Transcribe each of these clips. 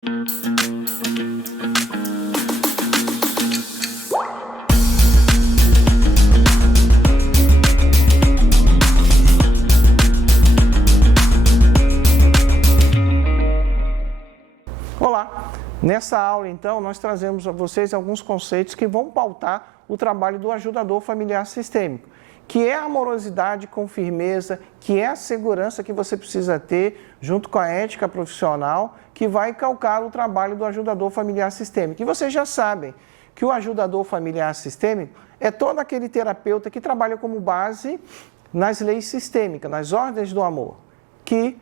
Olá! Nessa aula, então, nós trazemos a vocês alguns conceitos que vão pautar o trabalho do ajudador familiar sistêmico, que é a amorosidade com firmeza, que é a segurança que você precisa ter, junto com a ética profissional, que vai calcar o trabalho do ajudador familiar sistêmico. E vocês já sabem que o ajudador familiar sistêmico é todo aquele terapeuta que trabalha como base nas leis sistêmicas, nas ordens do amor, que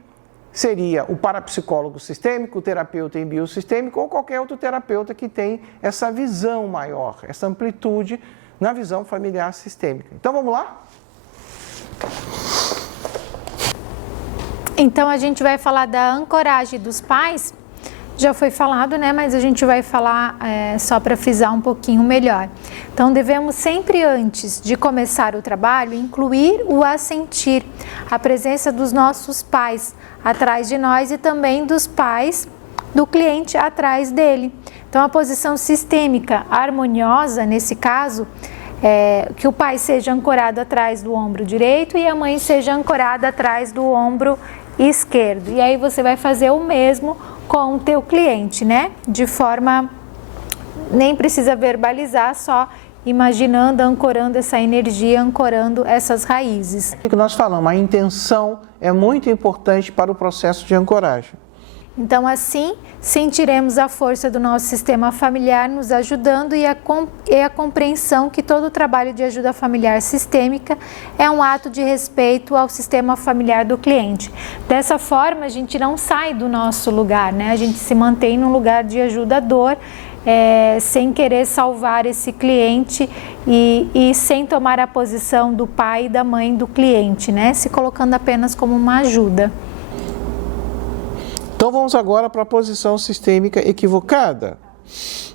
seria o parapsicólogo sistêmico, o terapeuta em biosistêmico ou qualquer outro terapeuta que tem essa visão maior, essa amplitude na visão familiar sistêmica. Então, vamos lá? Então, a gente vai falar da ancoragem dos pais. Já foi falado, né? Mas a gente vai falar só para frisar um pouquinho melhor. Então, devemos sempre, antes de começar o trabalho, incluir o assentir, a presença dos nossos pais atrás de nós e também dos pais do cliente atrás dele. Então, a posição sistêmica harmoniosa, nesse caso, é que o pai seja ancorado atrás do ombro direito e a mãe seja ancorada atrás do ombro esquerdo. E aí você vai fazer o mesmo com o teu cliente, né? De forma, nem precisa verbalizar, só imaginando, ancorando essa energia, ancorando essas raízes. O que nós falamos, a intenção é muito importante para o processo de ancoragem. Então, assim, sentiremos a força do nosso sistema familiar nos ajudando e a compreensão que todo o trabalho de ajuda familiar sistêmica é um ato de respeito ao sistema familiar do cliente. Dessa forma, a gente não sai do nosso lugar, né? A gente se mantém no lugar de ajudador, sem querer salvar esse cliente e sem tomar a posição do pai e da mãe do cliente, né? Se colocando apenas como uma ajuda. Então vamos agora para a posição sistêmica equivocada.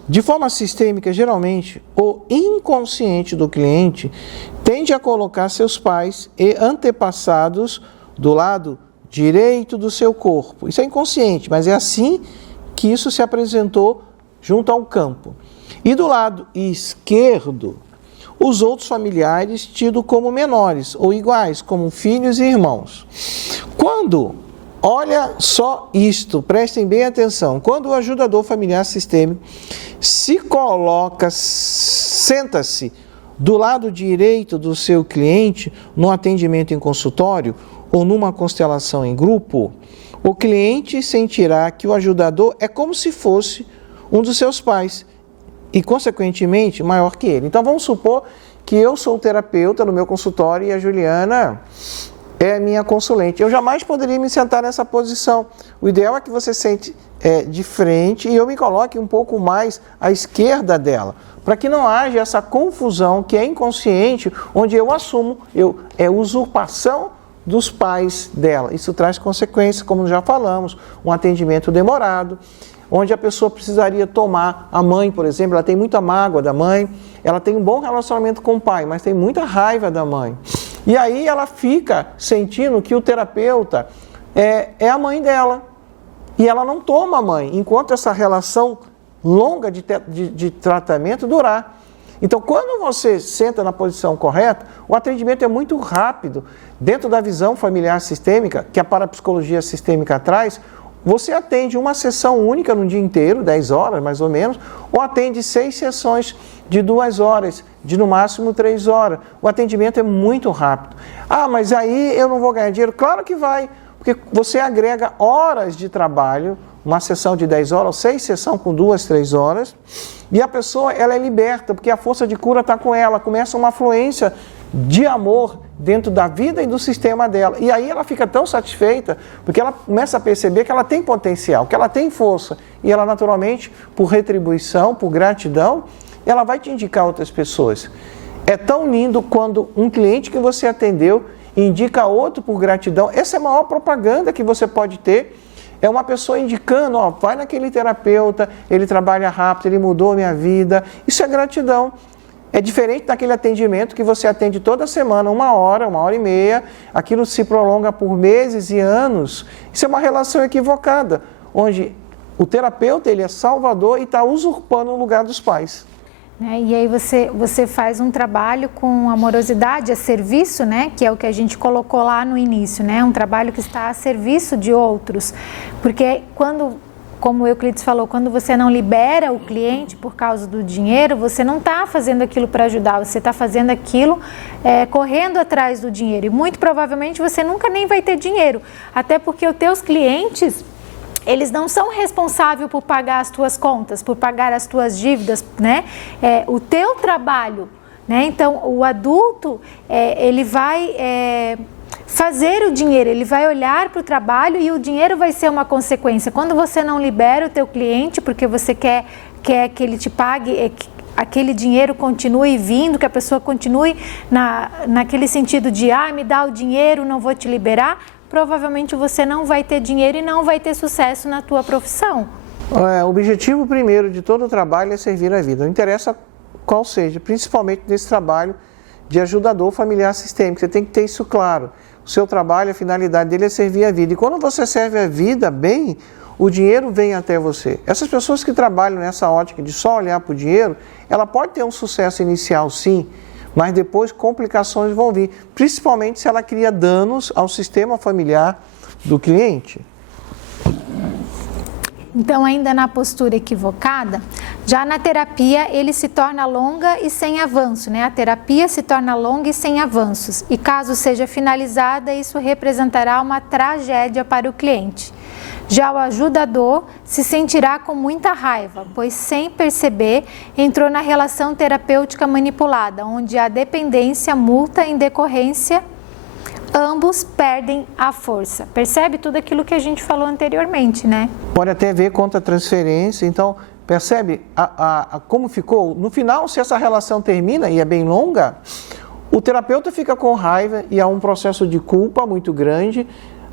De forma sistêmica, geralmente, o inconsciente do cliente tende a colocar seus pais e antepassados do lado direito do seu corpo. Isso é inconsciente, mas é assim que isso se apresentou junto ao campo. E do lado esquerdo, os outros familiares tidos como menores ou iguais, como filhos e irmãos. Olha só isto, prestem bem atenção. Quando o ajudador familiar sistêmico se coloca, senta-se do lado direito do seu cliente no atendimento em consultório ou numa constelação em grupo, o cliente sentirá que o ajudador é como se fosse um dos seus pais e, consequentemente, maior que ele. Então, vamos supor que eu sou o terapeuta no meu consultório e a Juliana é minha consulente. Eu jamais poderia me sentar nessa posição. O ideal é que você sente de frente e eu me coloque um pouco mais à esquerda dela, para que não haja essa confusão que é inconsciente, onde eu assumo, usurpação dos pais dela. Isso traz consequências, como já falamos, um atendimento demorado, onde a pessoa precisaria tomar, a mãe, por exemplo, ela tem muita mágoa da mãe, ela tem um bom relacionamento com o pai, mas tem muita raiva da mãe. E aí ela fica sentindo que o terapeuta é a mãe dela. E ela não toma a mãe, enquanto essa relação longa de tratamento durar. Então, quando você senta na posição correta, o atendimento é muito rápido. Dentro da visão familiar sistêmica, que a parapsicologia sistêmica traz, você atende uma sessão única no dia inteiro, 10 horas mais ou menos, ou atende 6 sessões de 2 horas, de no máximo 3 horas. O atendimento é muito rápido. Ah, mas aí eu não vou ganhar dinheiro? Claro que vai, porque você agrega horas de trabalho, uma sessão de 10 horas, 6 sessões com 2, 3 horas, e a pessoa ela é liberta, porque a força de cura está com ela, começa uma fluência de amor dentro da vida e do sistema dela. E aí ela fica tão satisfeita, porque ela começa a perceber que ela tem potencial, que ela tem força. E ela naturalmente, por retribuição, por gratidão, ela vai te indicar outras pessoas. É tão lindo quando um cliente que você atendeu indica outro por gratidão. Essa é a maior propaganda que você pode ter. É uma pessoa indicando, ó, vai naquele terapeuta, ele trabalha rápido, ele mudou a minha vida. Isso é gratidão. É diferente daquele atendimento que você atende toda semana, 1 hora, 1h30, aquilo se prolonga por meses e anos. Isso é uma relação equivocada, onde O terapeuta, ele é salvador e está usurpando o lugar dos pais. E aí você faz um trabalho com amorosidade a serviço, né? Que é o que a gente colocou lá no início, né? Um trabalho que está a serviço de outros. Porque como o Euclides falou, quando você não libera o cliente por causa do dinheiro, você não está fazendo aquilo para ajudar, você está fazendo aquilo correndo atrás do dinheiro. E muito provavelmente você nunca nem vai ter dinheiro. Até porque os teus clientes, eles não são responsáveis por pagar as tuas contas, por pagar as tuas dívidas, né? O teu trabalho, né? Então, o adulto, ele vai fazer o dinheiro, ele vai olhar para o trabalho e o dinheiro vai ser uma consequência. Quando você não libera o teu cliente, porque você quer que ele te pague, aquele dinheiro continue vindo, que a pessoa continue naquele sentido de, me dá o dinheiro, não vou te liberar, provavelmente você não vai ter dinheiro e não vai ter sucesso na tua profissão. O objetivo primeiro de todo o trabalho é servir a vida. Não interessa qual seja, principalmente nesse trabalho de ajudador familiar sistêmico. Você tem que ter isso claro. O seu trabalho, a finalidade dele é servir a vida. E quando você serve a vida bem, o dinheiro vem até você. Essas pessoas que trabalham nessa ótica de só olhar para o dinheiro, ela pode ter um sucesso inicial, sim, mas depois complicações vão vir, principalmente se ela cria danos ao sistema familiar do cliente. Então, ainda na postura equivocada, já na terapia ele se torna longa e sem avanço, né? A terapia se torna longa e sem avanços. E caso seja finalizada, isso representará uma tragédia para o cliente. Já o ajudador se sentirá com muita raiva, pois sem perceber entrou na relação terapêutica manipulada, onde a dependência multa em decorrência, ambos perdem a força. Percebe tudo aquilo que a gente falou anteriormente, né? Pode até ver contra transferência, então percebe como ficou? No final, se essa relação termina e é bem longa, o terapeuta fica com raiva e há um processo de culpa muito grande.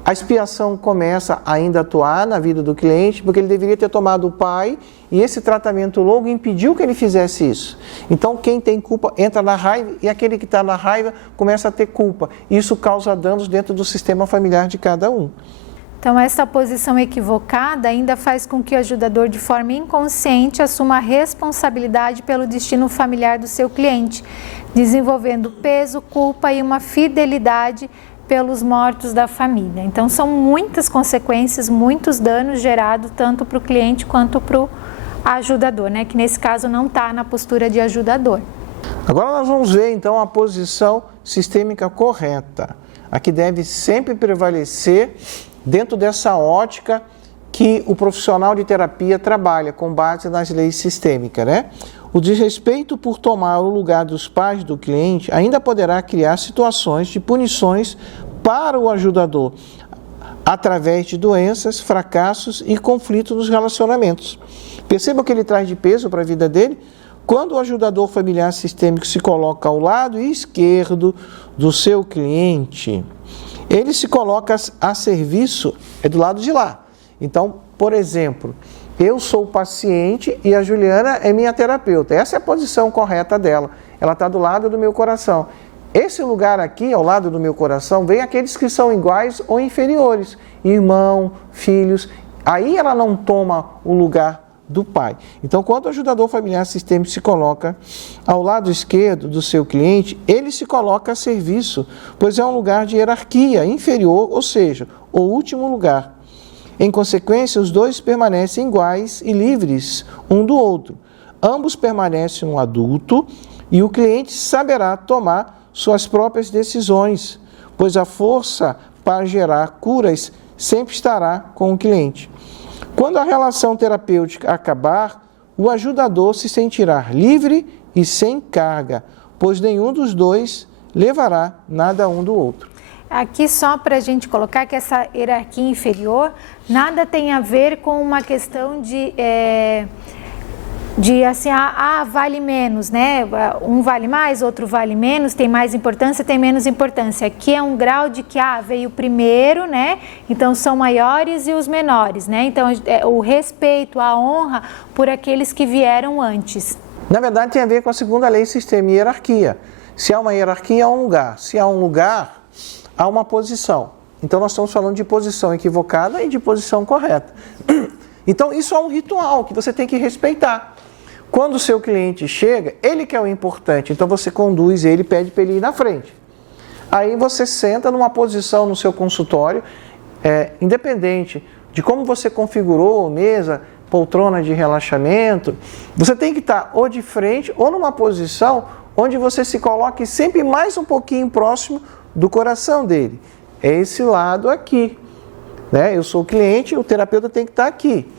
A expiação começa ainda a atuar na vida do cliente, porque ele deveria ter tomado o pai e esse tratamento longo impediu que ele fizesse isso. Então, quem tem culpa entra na raiva e aquele que está na raiva começa a ter culpa. Isso causa danos dentro do sistema familiar de cada um. Então, essa posição equivocada ainda faz com que o ajudador, de forma inconsciente, assuma a responsabilidade pelo destino familiar do seu cliente, desenvolvendo peso, culpa e uma fidelidade pelos mortos da família. Então, são muitas consequências, muitos danos gerados tanto para o cliente quanto para o ajudador, né? Que nesse caso não está na postura de ajudador. Agora nós vamos ver então a posição sistêmica correta, a que deve sempre prevalecer dentro dessa ótica que o profissional de terapia trabalha com base nas leis sistêmicas, né? O desrespeito por tomar o lugar dos pais do cliente ainda poderá criar situações de punições para o ajudador, através de doenças, fracassos e conflitos nos relacionamentos. Perceba que ele traz de peso para a vida dele. Quando o ajudador familiar sistêmico se coloca ao lado esquerdo do seu cliente, ele se coloca a serviço, do lado de lá. Então, por exemplo, eu sou o paciente e a Juliana é minha terapeuta. Essa é a posição correta dela. Ela está do lado do meu coração. Esse lugar aqui, ao lado do meu coração, vem aqueles que são iguais ou inferiores. Irmão, filhos. Aí ela não toma o lugar do pai. Então, quando o ajudador familiar sistêmico se coloca ao lado esquerdo do seu cliente, ele se coloca a serviço, pois é um lugar de hierarquia inferior, ou seja, o último lugar. Em consequência, os dois permanecem iguais e livres um do outro. Ambos permanecem um adulto e o cliente saberá tomar suas próprias decisões, pois a força para gerar curas sempre estará com o cliente. Quando a relação terapêutica acabar, o ajudador se sentirá livre e sem carga, pois nenhum dos dois levará nada um do outro. Aqui só para a gente colocar que essa hierarquia inferior nada tem a ver com uma questão de assim, vale menos, né? Um vale mais, outro vale menos, tem mais importância, tem menos importância. Aqui é um grau de que veio primeiro, né? Então são maiores e os menores, né? Então o respeito, a honra por aqueles que vieram antes. Na verdade tem a ver com a segunda lei sistema e hierarquia. Se há uma hierarquia, há um lugar. Se há um lugar, há uma posição. Então nós estamos falando de posição equivocada e de posição correta. Então, isso é um ritual que você tem que respeitar. Quando o seu cliente chega, ele que é o importante, então você conduz ele, pede para ele ir na frente. Aí você senta numa posição no seu consultório, independente de como você configurou mesa, poltrona de relaxamento, você tem que estar ou de frente ou numa posição onde você se coloque sempre mais um pouquinho próximo do coração dele. É esse lado aqui, né? Eu sou o cliente, o terapeuta tem que estar aqui.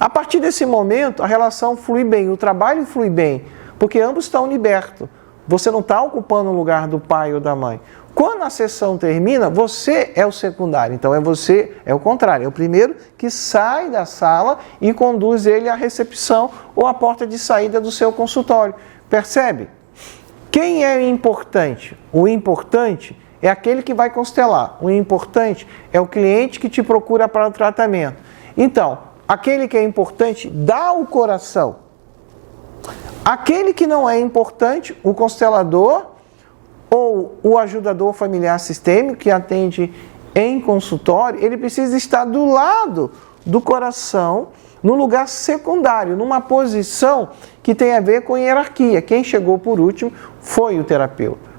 A partir desse momento, a relação flui bem, o trabalho flui bem, porque ambos estão libertos. Você não está ocupando o lugar do pai ou da mãe. Quando a sessão termina, você é o secundário. Então, você é o contrário. É o primeiro que sai da sala e conduz ele à recepção ou à porta de saída do seu consultório. Percebe? Quem é o importante? O importante é aquele que vai constelar. O importante é o cliente que te procura para o tratamento. Então, aquele que é importante dá o coração. Aquele que não é importante, o constelador ou o ajudador familiar sistêmico que atende em consultório, ele precisa estar do lado do coração, no lugar secundário, numa posição que tem a ver com hierarquia. Quem chegou por último foi o terapeuta.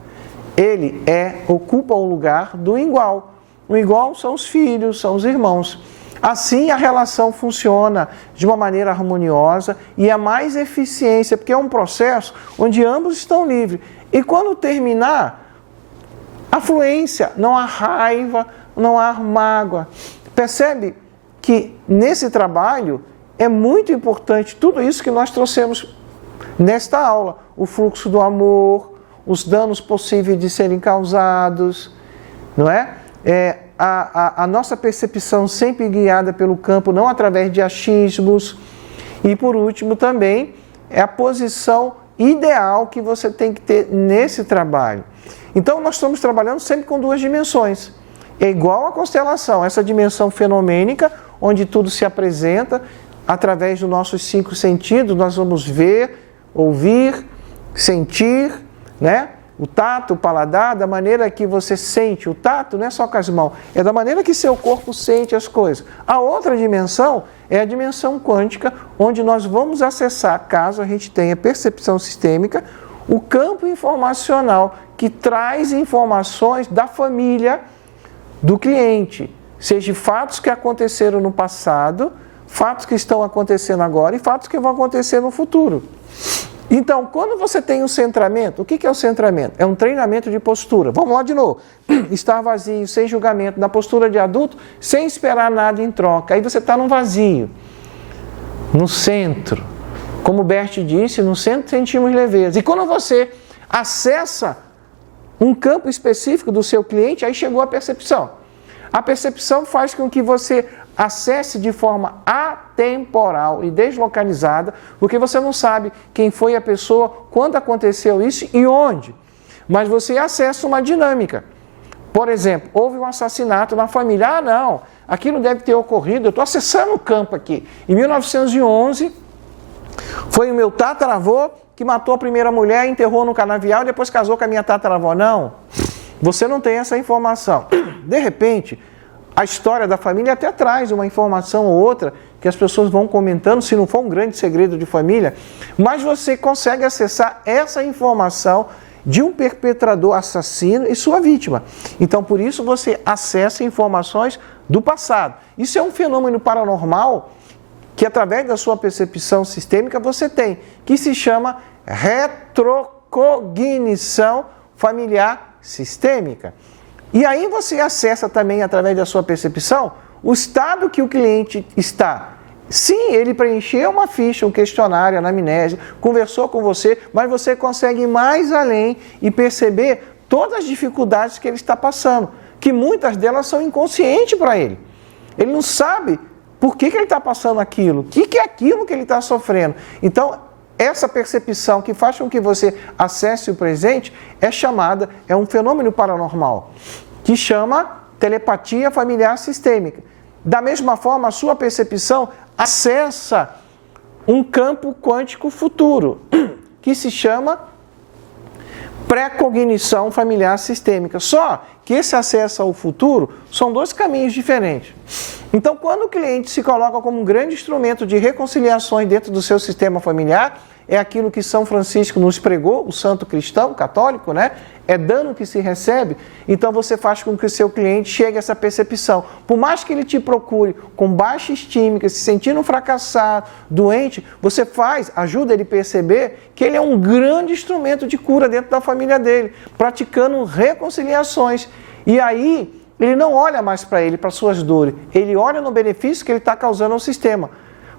Ele ocupa o lugar do igual. O igual são os filhos, são os irmãos. Assim a relação funciona de uma maneira harmoniosa e é mais eficiência, porque é um processo onde ambos estão livres. E quando terminar, a fluência, não há raiva, não há mágoa. Percebe que nesse trabalho é muito importante tudo isso que nós trouxemos nesta aula. O fluxo do amor, os danos possíveis de serem causados, não é? A nossa percepção sempre guiada pelo campo, não através de achismos. E por último também é a posição ideal que você tem que ter nesse trabalho. Então nós estamos trabalhando sempre com duas dimensões. É igual a constelação, essa dimensão fenomênica, onde tudo se apresenta através dos nossos 5 sentidos. Nós vamos ver, ouvir, sentir, né? O tato, o paladar, da maneira que você sente. O tato não é só com as mãos, é da maneira que seu corpo sente as coisas. A outra dimensão é a dimensão quântica, onde nós vamos acessar, caso a gente tenha percepção sistêmica, o campo informacional que traz informações da família do cliente, seja fatos que aconteceram no passado, fatos que estão acontecendo agora e fatos que vão acontecer no futuro. Então, quando você tem um centramento, o que é o centramento? É um treinamento de postura. Vamos lá de novo. Estar vazio, sem julgamento, na postura de adulto, sem esperar nada em troca. Aí você está num vazio, no centro. Como o Bert disse, no centro sentimos leveza. E quando você acessa um campo específico do seu cliente, aí chegou a percepção. A percepção faz com que você acesse de forma atemporal e deslocalizada, porque você não sabe quem foi a pessoa, quando aconteceu isso e onde. Mas você acessa uma dinâmica. Por exemplo, houve um assassinato na família. Ah, não, aquilo deve ter ocorrido, eu estou acessando o campo aqui. Em 1911, foi o meu tataravô que matou a primeira mulher, enterrou no canavial e depois casou com a minha tataravó. Não, você não tem essa informação. De repente, a história da família até traz uma informação ou outra que as pessoas vão comentando, se não for um grande segredo de família, mas você consegue acessar essa informação de um perpetrador assassino e sua vítima. Então, por isso, você acessa informações do passado. Isso é um fenômeno paranormal que, através da sua percepção sistêmica, você tem, que se chama retrocognição familiar sistêmica. E aí você acessa também, através da sua percepção, o estado que o cliente está. Sim, ele preencheu uma ficha, um questionário, anamnese, conversou com você, mas você consegue ir mais além e perceber todas as dificuldades que ele está passando, que muitas delas são inconscientes para ele. Ele não sabe por que ele está passando aquilo, o que é aquilo que ele está sofrendo. Então, essa percepção que faz com que você acesse o presente é um fenômeno paranormal, que chama telepatia familiar sistêmica. Da mesma forma, a sua percepção acessa um campo quântico futuro, que se chama pré-cognição familiar sistêmica. Só que esse acesso ao futuro são 2 caminhos diferentes. Então, quando o cliente se coloca como um grande instrumento de reconciliações dentro do seu sistema familiar, é aquilo que São Francisco nos pregou, o santo cristão, católico, né? É dano que se recebe, então você faz com que o seu cliente chegue a essa percepção. Por mais que ele te procure com baixa estima, se sentindo fracassado, doente, você ajuda ele a perceber que ele é um grande instrumento de cura dentro da família dele, praticando reconciliações. E aí, ele não olha mais para ele, para suas dores, ele olha no benefício que ele está causando ao sistema,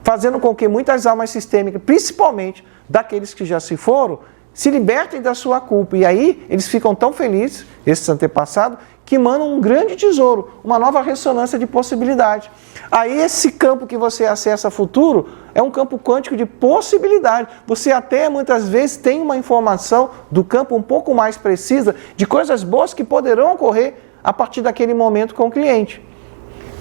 fazendo com que muitas almas sistêmicas, principalmente daqueles que já se foram, se libertem da sua culpa. E aí eles ficam tão felizes, esses antepassados, que mandam um grande tesouro, uma nova ressonância de possibilidade. Aí esse campo que você acessa futuro é um campo quântico de possibilidade. Você até muitas vezes tem uma informação do campo um pouco mais precisa de coisas boas que poderão ocorrer a partir daquele momento com o cliente.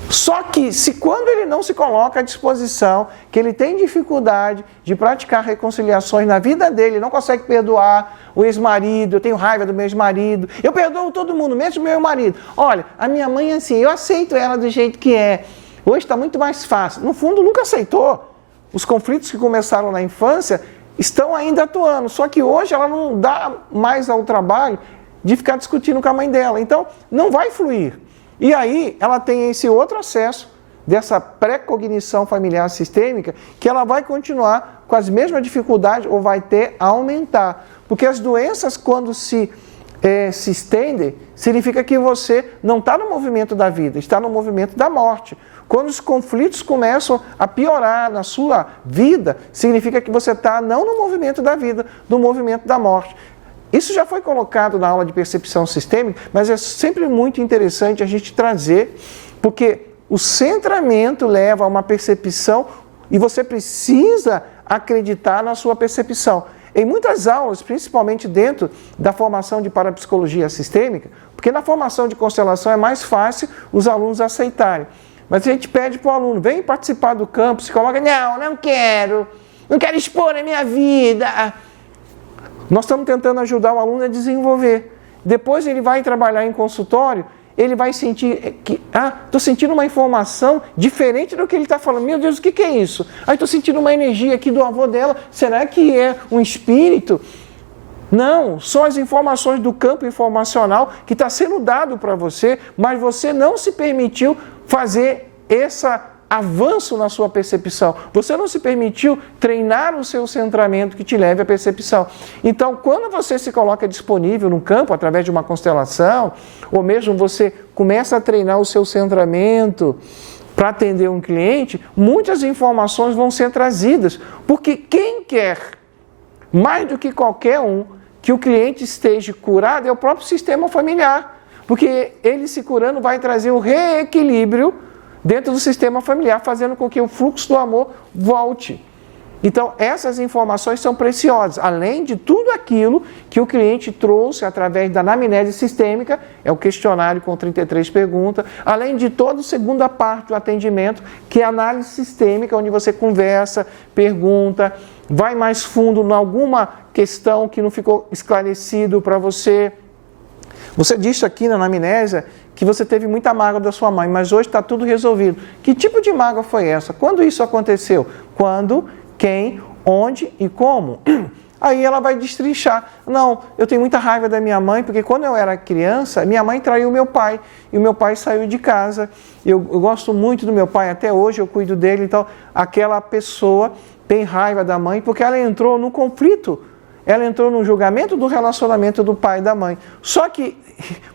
Só que, quando ele não se coloca à disposição, que ele tem dificuldade de praticar reconciliações na vida dele, não consegue perdoar o ex-marido, eu tenho raiva do meu ex-marido, eu perdoo todo mundo, mesmo meu marido. Olha, a minha mãe é assim, eu aceito ela do jeito que é. Hoje está muito mais fácil. No fundo, nunca aceitou. Os conflitos que começaram na infância estão ainda atuando, só que hoje ela não dá mais ao trabalho de ficar discutindo com a mãe dela. Então, não vai fluir. E aí, ela tem esse outro acesso dessa pré-cognição familiar sistêmica, que ela vai continuar com as mesmas dificuldades ou vai ter a aumentar. Porque as doenças, quando se estendem, significa que você não está no movimento da vida, está no movimento da morte. Quando os conflitos começam a piorar na sua vida, significa que você está não no movimento da vida, no movimento da morte. Isso já foi colocado na aula de percepção sistêmica, mas é sempre muito interessante a gente trazer, porque o centramento leva a uma percepção e você precisa acreditar na sua percepção. Em muitas aulas, principalmente dentro da formação de parapsicologia sistêmica, porque na formação de constelação é mais fácil os alunos aceitarem. Mas a gente pede para o aluno, vem participar do campo, se coloca, não quero expor a minha vida. Nós estamos tentando ajudar o aluno a desenvolver. Depois ele vai trabalhar em consultório, ele vai sentir que, estou sentindo uma informação diferente do que ele está falando. Meu Deus, o que é isso? Estou sentindo uma energia aqui do avô dela. Será que é um espírito? Não, são as informações do campo informacional que está sendo dado para você, mas você não se permitiu fazer esse avanço na sua percepção. Você não se permitiu treinar o seu centramento que te leve à percepção. Então, quando você se coloca disponível no campo, através de uma constelação, ou mesmo você começa a treinar o seu centramento para atender um cliente, muitas informações vão ser trazidas. Porque quem quer, mais do que qualquer um, que o cliente esteja curado é o próprio sistema familiar. Porque ele se curando vai trazer o reequilíbrio dentro do sistema familiar, fazendo com que o fluxo do amor volte. Então, essas informações são preciosas, além de tudo aquilo que o cliente trouxe através da anamnese sistêmica, é o questionário com 33 perguntas, além de toda a segunda parte do atendimento, que é a análise sistêmica, onde você conversa, pergunta, vai mais fundo em alguma questão que não ficou esclarecido para você. Você disse aqui na anamnese que você teve muita mágoa da sua mãe, mas hoje está tudo resolvido. Que tipo de mágoa foi essa? Quando isso aconteceu? Quando, quem, onde e como? Aí ela vai destrinchar. Não, eu tenho muita raiva da minha mãe, porque quando eu era criança, minha mãe traiu meu pai, e o meu pai saiu de casa. Eu gosto muito do meu pai, até hoje eu cuido dele, então aquela pessoa tem raiva da mãe, porque ela entrou no conflito, ela entrou no julgamento do relacionamento do pai e da mãe. Só que,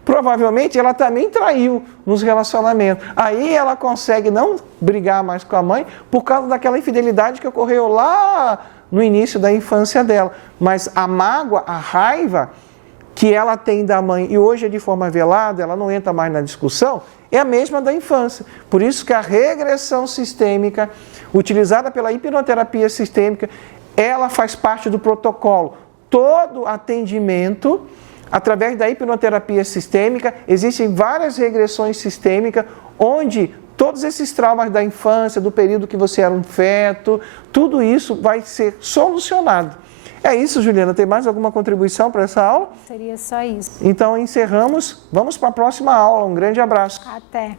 provavelmente, ela também traiu nos relacionamentos. Aí ela consegue não brigar mais com a mãe por causa daquela infidelidade que ocorreu lá no início da infância dela. Mas a mágoa, a raiva que ela tem da mãe, e hoje é de forma velada, ela não entra mais na discussão, é a mesma da infância. Por isso que a regressão sistêmica, utilizada pela hipnoterapia sistêmica, ela faz parte do protocolo. Todo atendimento, através da hipnoterapia sistêmica, existem várias regressões sistêmicas, onde todos esses traumas da infância, do período que você era um feto, tudo isso vai ser solucionado. É isso, Juliana. Tem mais alguma contribuição para essa aula? Seria só isso. Então, encerramos. Vamos para a próxima aula. Um grande abraço. Até.